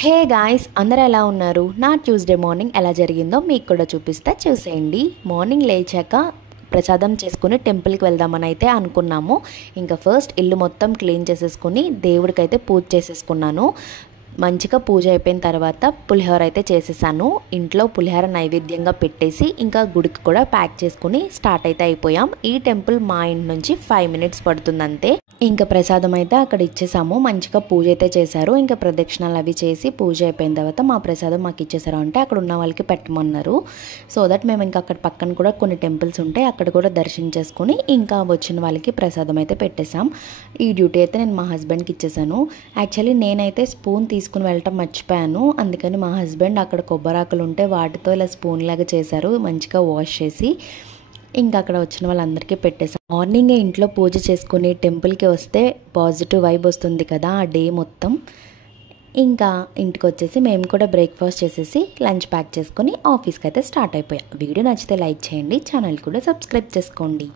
Hey guys, అందరూ ఎలా ఉన్నారు? నా ట్యూస్డే మార్నింగ్ ఎలా జరిగిందో మీకు కూడా చూపిస్తా, చూసేయండి. మార్నింగ్ లేచాక ప్రసాదం చేసుకుని టెంపుల్కి వెళ్దామని అయితే అనుకున్నాము. ఇంకా ఫస్ట్ ఇల్లు మొత్తం క్లీన్ చేసేసుకుని దేవుడికైతే పూజ చేసేసుకున్నాను. మంచిగా పూజ అయిపోయిన తర్వాత పులిహోర అయితే చేసేసాను. ఇంట్లో పులిహోర నైవేద్యంగా పెట్టేసి ఇంకా గుడికి కూడా ప్యాక్ చేసుకుని స్టార్ట్ అయితే అయిపోయాం. ఈ టెంపుల్ మా ఇంటి నుంచి 5 minutes పడుతుంది అంతే. ఇంకా ప్రసాదం అయితే అక్కడ ఇచ్చేసాము. మంచిగా పూజ అయితే చేశారు. ఇంకా ప్రదక్షిణాలు అవి చేసి పూజ అయిపోయిన తర్వాత మా ప్రసాదం మాకు ఇచ్చేసారు. అంటే అక్కడ ఉన్న వాళ్ళకి పెట్టమన్నారు. సో దట్ మేము ఇంకా అక్కడ పక్కన కూడా కొన్ని టెంపుల్స్ ఉంటాయి, అక్కడ కూడా దర్శించేసుకుని ఇంకా వచ్చిన వాళ్ళకి ప్రసాదం అయితే పెట్టేశాం. ఈ డ్యూటీ అయితే నేను మా హస్బెండ్కి ఇచ్చేసాను. యాక్చువల్లీ నేనైతే స్పూన్ తీసుకుని వెళ్ళటం మర్చిపోయాను. అందుకని మా హస్బెండ్ అక్కడ కొబ్బరాకులు ఉంటే వాటితో ఇలా స్పూన్ లాగా చేశారు, మంచిగా వాష్ చేసి ఇంకా అక్కడ వచ్చిన వాళ్ళందరికీ పెట్టేసాం. మార్నింగే ఇంట్లో పూజ చేసుకుని టెంపుల్కి వస్తే పాజిటివ్ వైబ్ వస్తుంది కదా ఆ డే మొత్తం. ఇంకా ఇంటికి వచ్చేసి మేము కూడా బ్రేక్ఫాస్ట్ చేసేసి లంచ్ ప్యాక్ చేసుకుని ఆఫీస్కి అయితే స్టార్ట్ అయిపోయాం. వీడియో నచ్చితే లైక్ చేయండి, ఛానల్ కూడా సబ్స్క్రైబ్ చేసుకోండి.